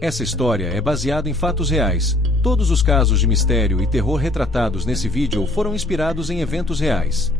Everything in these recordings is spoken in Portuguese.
Essa história é baseada em fatos reais. Todos os casos de mistério e terror retratados nesse vídeo foram inspirados em eventos reais.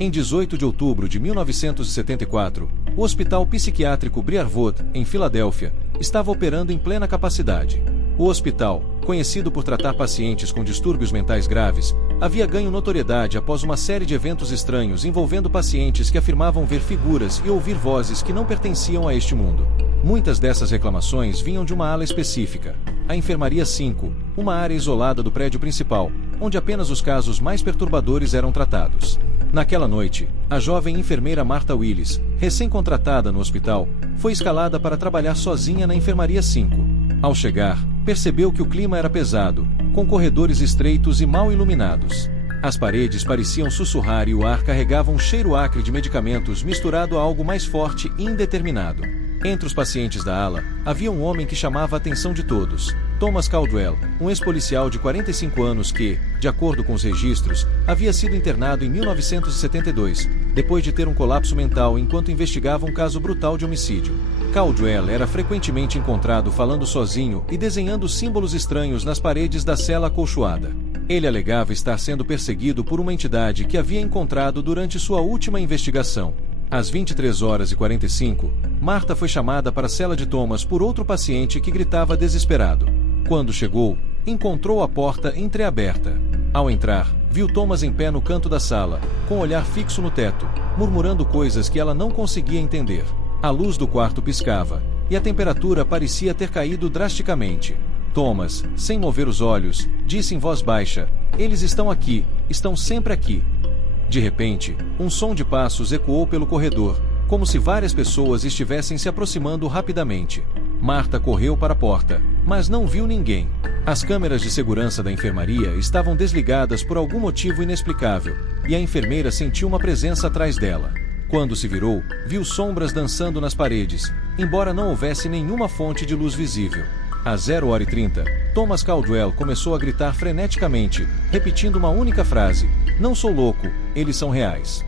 Em 18 de outubro de 1974, o Hospital Psiquiátrico Briarwood, em Filadélfia, estava operando em plena capacidade. O hospital, conhecido por tratar pacientes com distúrbios mentais graves, havia ganho notoriedade após uma série de eventos estranhos envolvendo pacientes que afirmavam ver figuras e ouvir vozes que não pertenciam a este mundo. Muitas dessas reclamações vinham de uma ala específica, a Enfermaria 5, uma área isolada do prédio principal, onde apenas os casos mais perturbadores eram tratados. Naquela noite, a jovem enfermeira Martha Willis, recém-contratada no hospital, foi escalada para trabalhar sozinha na Enfermaria 5. Ao chegar, percebeu que o clima era pesado, com corredores estreitos e mal iluminados. As paredes pareciam sussurrar e o ar carregava um cheiro acre de medicamentos misturado a algo mais forte e indeterminado. Entre os pacientes da ala, havia um homem que chamava a atenção de todos, Thomas Caldwell, um ex-policial de 45 anos que, de acordo com os registros, havia sido internado em 1972, depois de ter um colapso mental enquanto investigava um caso brutal de homicídio. Caldwell era frequentemente encontrado falando sozinho e desenhando símbolos estranhos nas paredes da cela acolchoada. Ele alegava estar sendo perseguido por uma entidade que havia encontrado durante sua última investigação. Às 23h45, Martha foi chamada para a cela de Thomas por outro paciente que gritava desesperado. Quando chegou, encontrou a porta entreaberta. Ao entrar, viu Thomas em pé no canto da sala, com o olhar fixo no teto, murmurando coisas que ela não conseguia entender. A luz do quarto piscava, e a temperatura parecia ter caído drasticamente. Thomas, sem mover os olhos, disse em voz baixa: "Eles estão aqui, estão sempre aqui." De repente, um som de passos ecoou pelo corredor, como se várias pessoas estivessem se aproximando rapidamente. Martha correu para a porta, mas não viu ninguém. As câmeras de segurança da enfermaria estavam desligadas por algum motivo inexplicável, e a enfermeira sentiu uma presença atrás dela. Quando se virou, viu sombras dançando nas paredes, embora não houvesse nenhuma fonte de luz visível. Às 0h30, Thomas Caldwell começou a gritar freneticamente, repetindo uma única frase: "Não sou louco, eles são reais."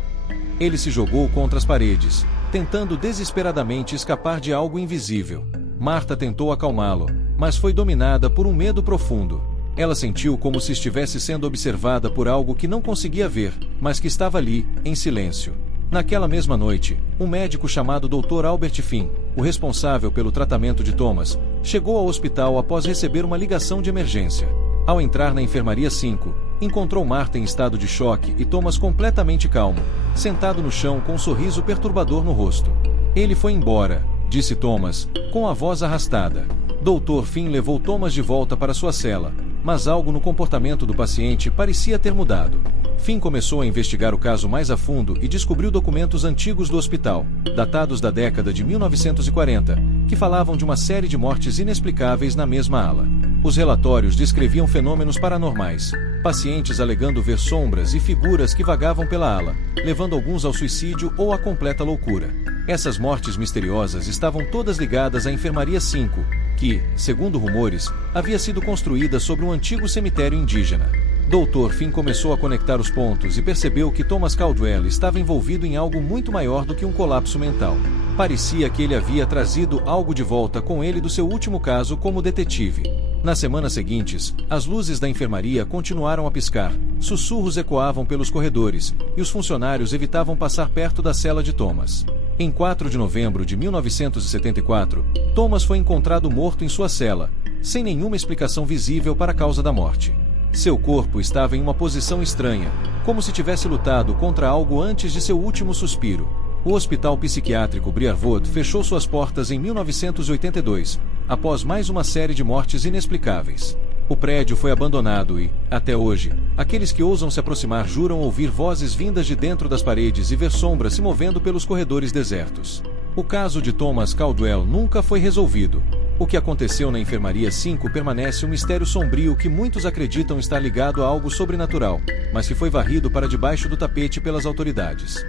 Ele se jogou contra as paredes, tentando desesperadamente escapar de algo invisível. Martha tentou acalmá-lo, mas foi dominada por um medo profundo. Ela sentiu como se estivesse sendo observada por algo que não conseguia ver, mas que estava ali, em silêncio. Naquela mesma noite, um médico chamado Dr. Albert Finn, o responsável pelo tratamento de Thomas, chegou ao hospital após receber uma ligação de emergência. Ao entrar na Enfermaria 5, encontrou Martha em estado de choque e Thomas completamente calmo, sentado no chão com um sorriso perturbador no rosto. "Ele foi embora", disse Thomas, com a voz arrastada. Dr. Finn levou Thomas de volta para sua cela, mas algo no comportamento do paciente parecia ter mudado. Finn começou a investigar o caso mais a fundo e descobriu documentos antigos do hospital, datados da década de 1940, que falavam de uma série de mortes inexplicáveis na mesma ala. Os relatórios descreviam fenômenos paranormais, pacientes alegando ver sombras e figuras que vagavam pela ala, levando alguns ao suicídio ou à completa loucura. Essas mortes misteriosas estavam todas ligadas à Enfermaria 5, que, segundo rumores, havia sido construída sobre um antigo cemitério indígena. Dr. Finn começou a conectar os pontos e percebeu que Thomas Caldwell estava envolvido em algo muito maior do que um colapso mental. Parecia que ele havia trazido algo de volta com ele do seu último caso como detetive. Nas semanas seguintes, as luzes da enfermaria continuaram a piscar, sussurros ecoavam pelos corredores, e os funcionários evitavam passar perto da cela de Thomas. Em 4 de novembro de 1974, Thomas foi encontrado morto em sua cela, sem nenhuma explicação visível para a causa da morte. Seu corpo estava em uma posição estranha, como se tivesse lutado contra algo antes de seu último suspiro. O Hospital Psiquiátrico Briarwood fechou suas portas em 1982, após mais uma série de mortes inexplicáveis. O prédio foi abandonado e, até hoje, aqueles que ousam se aproximar juram ouvir vozes vindas de dentro das paredes e ver sombras se movendo pelos corredores desertos. O caso de Thomas Caldwell nunca foi resolvido. O que aconteceu na Enfermaria 5 permanece um mistério sombrio que muitos acreditam estar ligado a algo sobrenatural, mas que foi varrido para debaixo do tapete pelas autoridades.